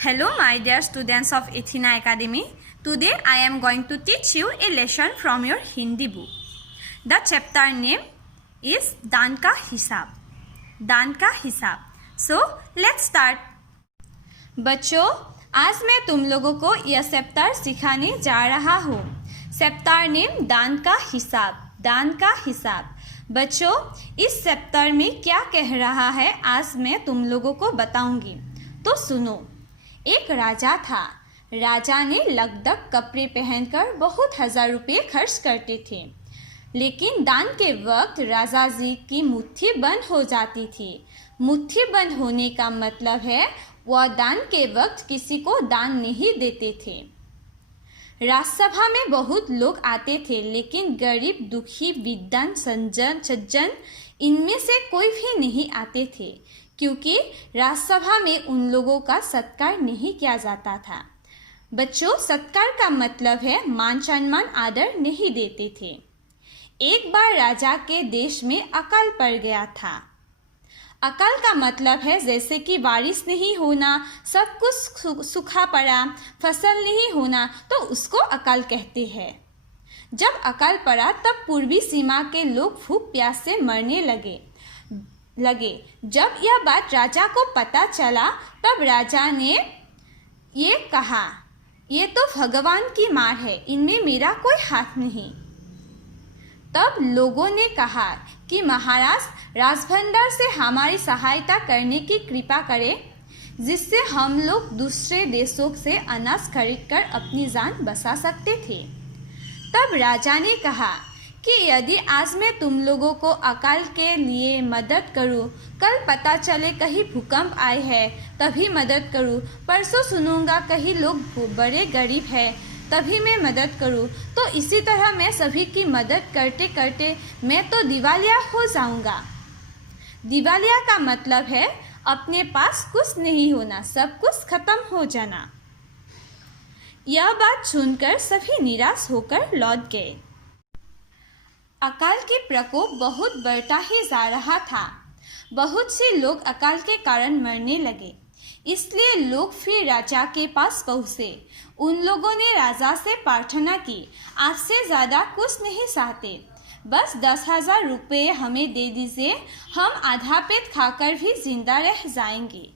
Hello my dear students of Athena Academy. Today I am going to teach you a lesson from your Hindi book. The chapter name is दान का हिसाब. दान का हिसाब. So let's start. बच्चों, आज मैं तुम लोगों को यह चैप्टर सिखाने जा रहा हूँ. चैप्टर नेम दान का हिसाब. दान का हिसाब. बच्चों, इस चैप्टर में क्या कह रहा है आज मैं तुम लोगों को बताऊंगी. तो सुनो. एक राजा था. राजा ने लगदग कपड़े पहनकर बहुत हजार रुपये खर्च करते थे. लेकिन दान के वक्त राजा जी की मुट्ठी बंद हो जाती थी. मुट्ठी बंद होने का मतलब है वह दान के वक्त किसी को दान नहीं देते थे. राजसभा में बहुत लोग आते थे, लेकिन गरीब, दुखी, विद्वान, सज्जन इनमें से कोई भी नहीं आते थे, क्योंकि राजसभा में उन लोगों का सत्कार नहीं किया जाता था. बच्चों, सत्कार का मतलब है मान सम्मान, आदर नहीं देते थे. एक बार राजा के देश में अकाल पड़ गया था. अकाल का मतलब है जैसे कि बारिश नहीं होना, सब कुछ सूखा पड़ा, फसल नहीं होना, तो उसको अकाल कहते हैं. जब अकाल पड़ा तब पूर्वी सीमा के लोग भूख प्यास से मरने लगे. जब यह बात राजा को पता चला तब राजा ने ये कहा, ये तो भगवान की मार है, इनमें मेरा कोई हाथ नहीं. तब लोगों ने कहा कि महाराज, राजभंडार से हमारी सहायता करने की कृपा करें, जिससे हम लोग दूसरे देशों से अनाज खरीदकर अपनी जान बचा सकते थे. तब राजा ने कहा कि यदि आज मैं तुम लोगों को अकाल के लिए मदद करूं, कल पता चले कहीं भूकंप आए है तभी मदद करूं, परसों सुनूंगा कहीं लोग बड़े गरीब हैं तभी मैं मदद करूं, तो इसी तरह मैं सभी की मदद करते करते मैं तो दिवालिया हो जाऊंगा. दिवालिया का मतलब है अपने पास कुछ नहीं होना, सब कुछ खत्म हो जाना. यह बात सुनकर सभी निराश होकर लौट गए. अकाल के प्रकोप बहुत बढ़ता ही जा रहा था. बहुत से लोग अकाल के कारण मरने लगे. इसलिए लोग फिर राजा के पास पहुँचे. उन लोगों ने राजा से प्रार्थना की, आपसे ज़्यादा कुछ नहीं चाहते, बस 10,000 रुपये हमें दे दीजिए, हम आधा पेट खाकर भी जिंदा रह जाएंगे.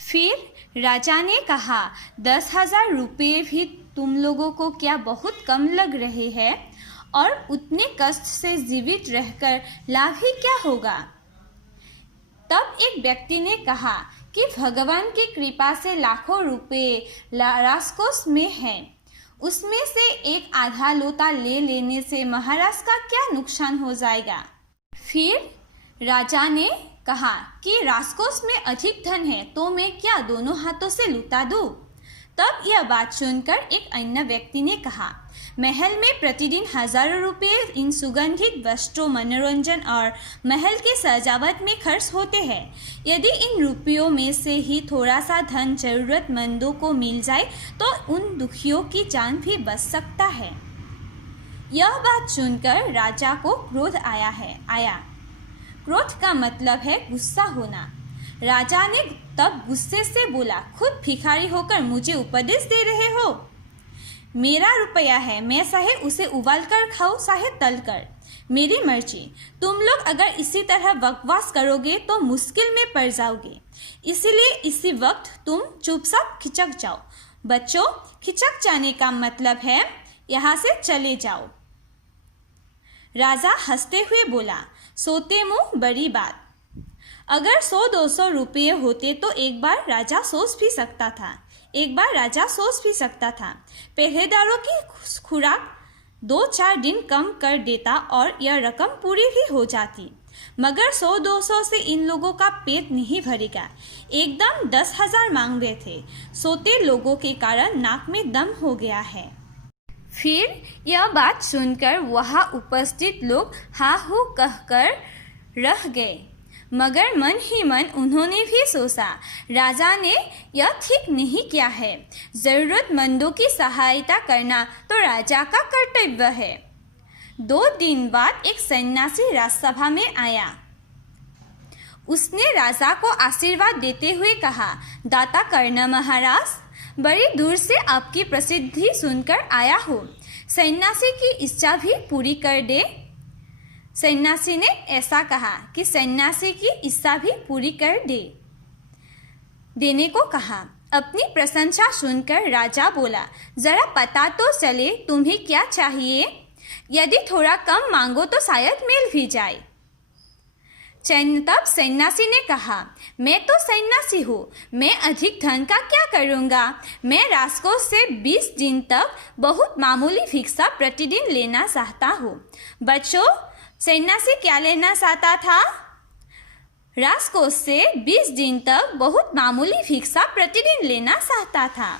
फिर राजा ने कहा, 10,000 रुपये भी तुम लोगों को क्या बहुत कम लग रहे हैं? और उतने कष्ट से जीवित रहकर लाभ ही क्या होगा? तब एक व्यक्ति ने कहा कि भगवान की कृपा से लाखों रुपए राजकोष में हैं, उसमें से एक आधा लोटा ले लेने से महाराज का क्या नुकसान हो जाएगा? फिर राजा ने कहा कि राजकोष में अधिक धन है, तो मैं क्या दोनों हाथों से लुटा दूं? तब यह बात सुनकर एक अन्य व्यक्ति ने कहा, महल में प्रतिदिन हजारों रुपये इन सुगंधित वस्त्रों, मनोरंजन और महल की सजावट में खर्च होते हैं. यदि इन रुपयों में से ही थोड़ा सा धन जरूरतमंदों को मिल जाए तो उन दुखियों की जान भी बच सकता है. यह बात सुनकर राजा को क्रोध आया. क्रोध का मतलब है गुस्सा होना. राजा ने तब गुस्से से बोला, खुद भिखारी होकर मुझे उपदेश दे रहे हो? मेरा रुपया है, मैं चाहे उसे उबाल कर खाओ, चाहे तल कर, मेरी मर्जी. तुम लोग अगर इसी तरह बकवास करोगे तो मुश्किल में पड़ जाओगे, इसलिए इसी वक्त तुम चुपचाप खिसक जाओ. बच्चों, खिसक जाने का मतलब है यहाँ से चले जाओ. राजा हंसते हुए बोला, सोते मुंह बड़ी बात. अगर 100-200 रुपये होते तो एक बार राजा सोच भी सकता था. पहरेदारों की खुराक 2-4 दिन कम कर देता और यह रकम पूरी भी हो जाती. मगर 100-200 से इन लोगों का पेट नहीं भरेगा. एकदम 10,000 मांग रहे थे. सोते लोगों के कारण नाक में दम हो गया है. फिर यह बात सुनकर वहाँ उपस्थित लोग हा हू कहकर रह गए. मगर मन ही मन उन्होंने भी सोचा, राजा ने यह ठीक नहीं किया है. जरूरतमंदों की सहायता करना तो राजा का कर्तव्य है. 2 दिन बाद एक सन्यासी राजसभा में आया. उसने राजा को आशीर्वाद देते हुए कहा, दाता कर्ण महाराज, बड़ी दूर से आपकी प्रसिद्धि सुनकर आया हूँ। सन्यासी की इच्छा भी पूरी कर दे। सन्यासी ने ऐसा कहा कि सन्यासी की इच्छा भी पूरी कर देने को कहा। अपनी प्रशंसा सुनकर राजा बोला, जरा पता तो चले तुम्हें क्या चाहिए। यदि थोड़ा कम मांगो तो शायद मिल भी जाए। तब सन्यासी ने कहा, मैं तो सन्यासी हूँ, मैं अधिक धन का क्या करूँगा। मैं राजकोष से 20 दिन तक बहुत मामूली भिक्षा प्रतिदिन लेना चाहता हूँ। बच्चों, सन्यासी क्या लेना चाहता था? राजकोष से 20 दिन तक बहुत मामूली भिक्षा प्रतिदिन लेना चाहता था।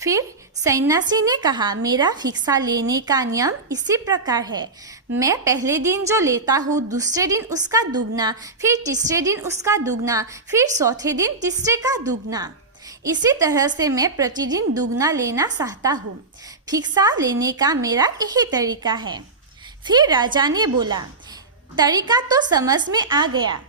फिर सन्यासी ने कहा, मेरा भिक्षा लेने का नियम इसी प्रकार है। मैं पहले दिन जो लेता हूँ, दूसरे दिन उसका दुगना, फिर तीसरे दिन उसका दुगना, फिर चौथे दिन तीसरे का दुगना। इसी तरह से मैं प्रतिदिन दुगना लेना चाहता हूँ। भिक्षा लेने का मेरा यही तरीका है। फिर राजा ने बोला, तरीका तो समझ में आ गया,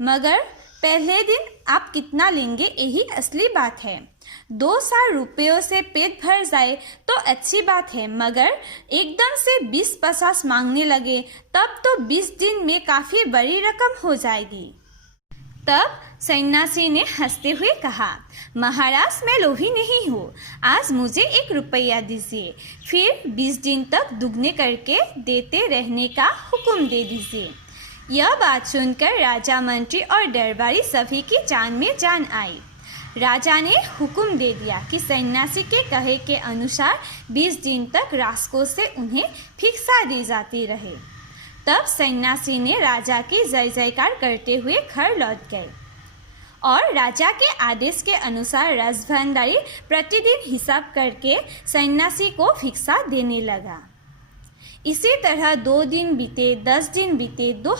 मगर पहले दिन आप कितना लेंगे यही असली बात है। 200 रुपयों से पेट भर जाए तो अच्छी बात है, मगर एकदम से 20-50 मांगने लगे तब तो 20 दिन में काफ़ी बड़ी रकम हो जाएगी। तब सन्यासी ने हंसते हुए कहा, महाराज, मैं लोभी नहीं हूँ, आज मुझे 1 रुपया दीजिए, फिर 20 दिन तक दुगने करके देते रहने का हुक्म दे दीजिए। यह बात सुनकर राजा, मंत्री और दरबारी सभी की जान में जान आई। राजा ने हुक्म दे दिया कि सन्यासी के कहे के अनुसार 20 दिन तक राजकोष से उन्हें भिक्षा दी जाती रहे। तब सन्यासी ने राजा की जय जयकार करते हुए घर लौट गए और राजा के आदेश के अनुसार राजभंडारी प्रतिदिन हिसाब करके सन्यासी को भिक्षा देने लगा। इसी तरह 2 दिन बीते, 10 दिन बीते, 2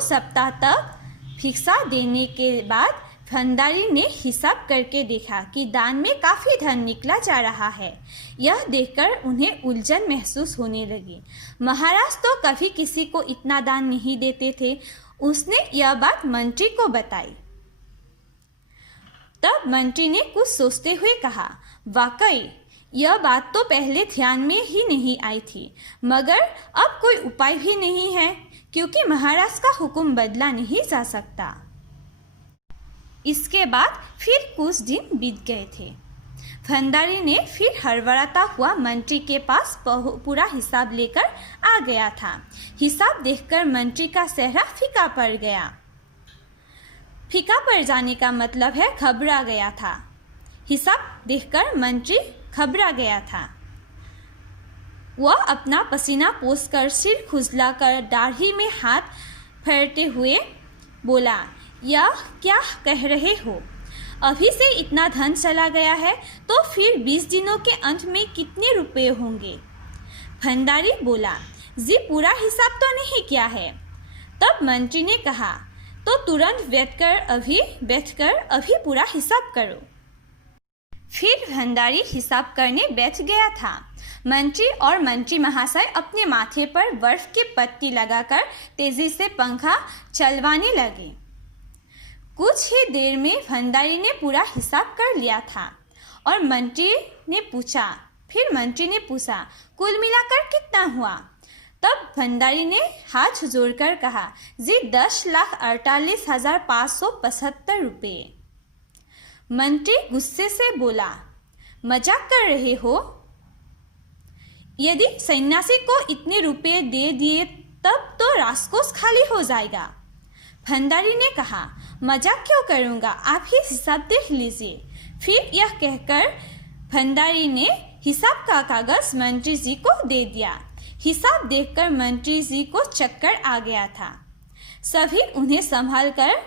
सप्ताह तक भिक्षा देने के बाद भंडारी ने हिसाब करके देखा कि दान में काफ़ी धन निकला जा रहा है। यह देखकर उन्हें उलझन महसूस होने लगी। महाराज तो कभी किसी को इतना दान नहीं देते थे। उसने यह बात मंत्री को बताई। तब मंत्री ने कुछ सोचते हुए कहा, वाकई यह बात तो पहले ध्यान में ही नहीं आई थी, मगर अब कोई उपाय भी नहीं है, क्योंकि महाराज का हुक्म बदला नहीं जा सकता। इसके बाद फिर कुछ दिन बीत गए थे। भंडारी ने फिर हड़बड़ाता हुआ मंत्री के पास पूरा हिसाब लेकर आ गया था। हिसाब देखकर मंत्री का चेहरा फीका पड़ गया। फीका पड़ जाने का मतलब है घबरा गया था। हिसाब देखकर मंत्री घबरा गया था। वह अपना पसीना पोंछकर, सिर खुजलाकर, दाढ़ी में हाथ फेरते हुए बोला, यह क्या कह रहे हो? अभी से इतना धन चला गया है तो फिर 20 दिनों के अंत में कितने रुपए होंगे? भंडारी बोला, जी पूरा हिसाब तो नहीं किया है। तब मंत्री ने कहा, तो तुरंत बैठकर अभी पूरा हिसाब करो। फिर भंडारी हिसाब करने बैठ गया था। मंत्री और मंत्री महाशय अपने माथे पर बर्फ की पट्टी लगाकर तेजी से पंखा चलवाने लगे। कुछ ही देर में भंडारी ने पूरा हिसाब कर लिया था और मंत्री ने पूछा, कुल मिलाकर कितना हुआ? तब भंडारी ने हाथ जोड़कर कहा, जी 10,48,575 रुपये। मंत्री गुस्से से बोला, मजाक कर रहे हो? यदि सन्यासी को इतने रुपए दे दिए तब तो राजकोष खाली हो जाएगा। भंडारी ने कहा, मजाक क्यों करूँगा, आप ही हिसाब देख लीजिए। फिर यह कहकर भंडारी ने हिसाब का कागज मंत्री जी को दे दिया। हिसाब देखकर मंत्री जी को चक्कर आ गया था। सभी उन्हें संभालकर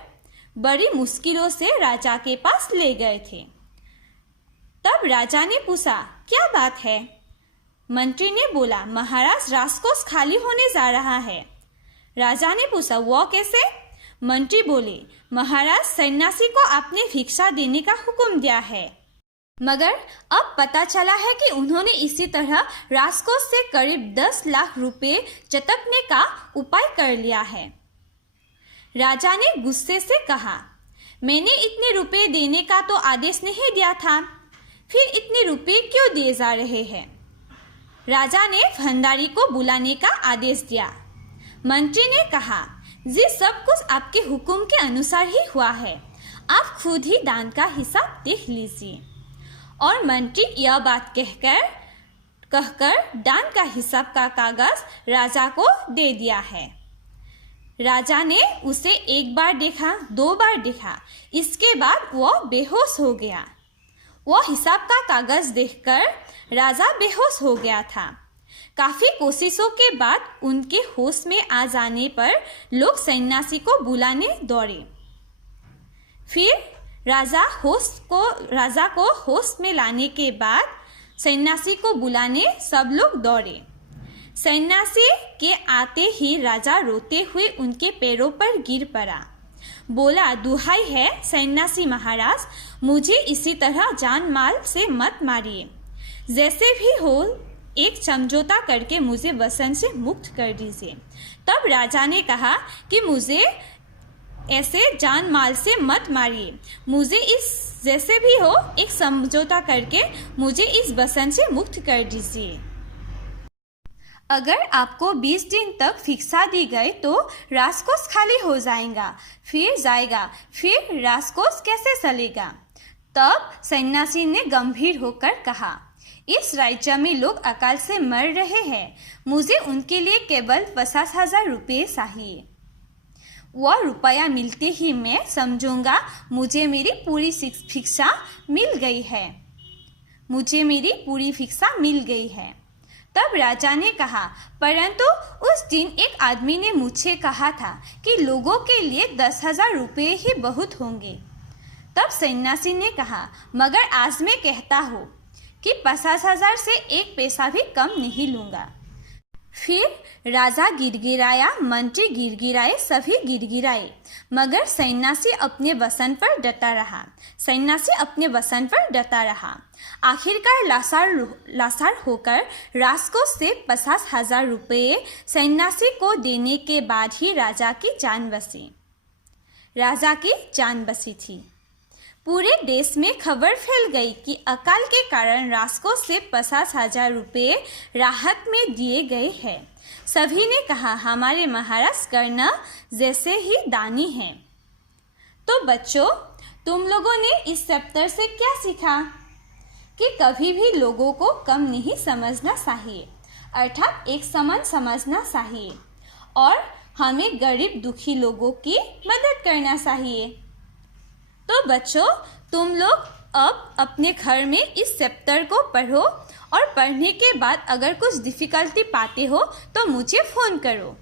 बड़ी मुश्किलों से राजा के पास ले गए थे। तब राजा ने पूछा, क्या बात है? मंत्री ने बोला, महाराज राजकोष खाली होने जा रहा है। राजा ने पूछा, वो कैसे? मंत्री बोले, महाराज सन्यासी को आपने भिक्षा देने का हुक्म दिया है, मगर अब पता चला है कि उन्होंने इसी तरह राजकोष से करीब 10 लाख रुपए चटकने का उपाय कर लिया है। राजा ने गुस्से से कहा, मैंने इतने रुपए देने का तो आदेश नहीं दिया था, फिर इतने रुपए क्यों दिए जा रहे हैं? राजा ने भंडारी को बुलाने का आदेश दिया। मंत्री ने कहा, जी सब कुछ आपके हुक्म के अनुसार ही हुआ है, आप खुद ही दान का हिसाब देख लीजिए। और मंत्री यह बात कहकर दान का हिसाब का कागज राजा को दे दिया है। राजा ने उसे एक बार देखा, 2 बार देखा, इसके बाद वह बेहोश हो गया। वह हिसाब का कागज देखकर राजा बेहोश हो गया था। काफी कोशिशों के बाद उनके होश में आ जाने पर लोग सन्यासी को बुलाने दौड़े। फिर राजा को होश में लाने के बाद सन्यासी को बुलाने सब लोग दौड़े। सन्यासी के आते ही राजा रोते हुए उनके पैरों पर गिर पड़ा। बोला, दुहाई है सन्यासी महाराज, मुझे इसी तरह जान माल से मत मारिए। जैसे भी हो एक समझौता करके मुझे बंधन से मुक्त कर दीजिए। तब राजा ने कहा कि मुझे ऐसे जान माल से मत मारिए, मुझे इस जैसे भी हो एक समझौता करके मुझे इस बंधन से मुक्त कर दीजिए। अगर आपको 20 दिन तक भिक्षा दी गई तो राजकोष खाली हो जाएगा, फिर राजकोष कैसे चलेगा? तब सन्यासी ने गंभीर होकर कहा, इस राज्य में लोग अकाल से मर रहे हैं, मुझे उनके लिए केवल 50,000 रुपये चाहिए। वह रुपया मिलते ही मैं समझूंगा मुझे मेरी पूरी भिक्षा मिल गई है। तब राजा ने कहा, परंतु उस दिन एक आदमी ने मुझसे कहा था कि लोगों के लिए 10,000 रुपये ही बहुत होंगे। तब सन्यासी ने कहा, मगर आज मैं कहता हूँ कि 50,000 से 1 पैसा भी कम नहीं लूँगा। फिर राजा गिड़गिड़ाया, मंत्री गिड़गिड़ाए, सभी गिड़गिड़ाए, मगर सन्यासी अपने वचन पर डटा रहा। आखिरकार लाचार होकर राजकोष से 50,000 रुपये सन्यासी को देने के बाद ही राजा की जान बची थी। पूरे देश में खबर फैल गई कि अकाल के कारण राजकोष से 50,000 रुपये राहत में दिए गए हैं। सभी ने कहा, हमारे महाराज कर्ण जैसे ही दानी हैं। तो बच्चों, तुम लोगों ने इस चैप्टर से क्या सीखा? कि कभी भी लोगों को कम नहीं समझना चाहिए, अर्थात एक समान समझना चाहिए, और हमें गरीब दुखी लोगों की मदद करना चाहिए। तो बच्चों, तुम लोग अब अपने घर में इस चैप्टर को पढ़ो और पढ़ने के बाद अगर कुछ डिफ़िकल्टी पाते हो तो मुझे फ़ोन करो।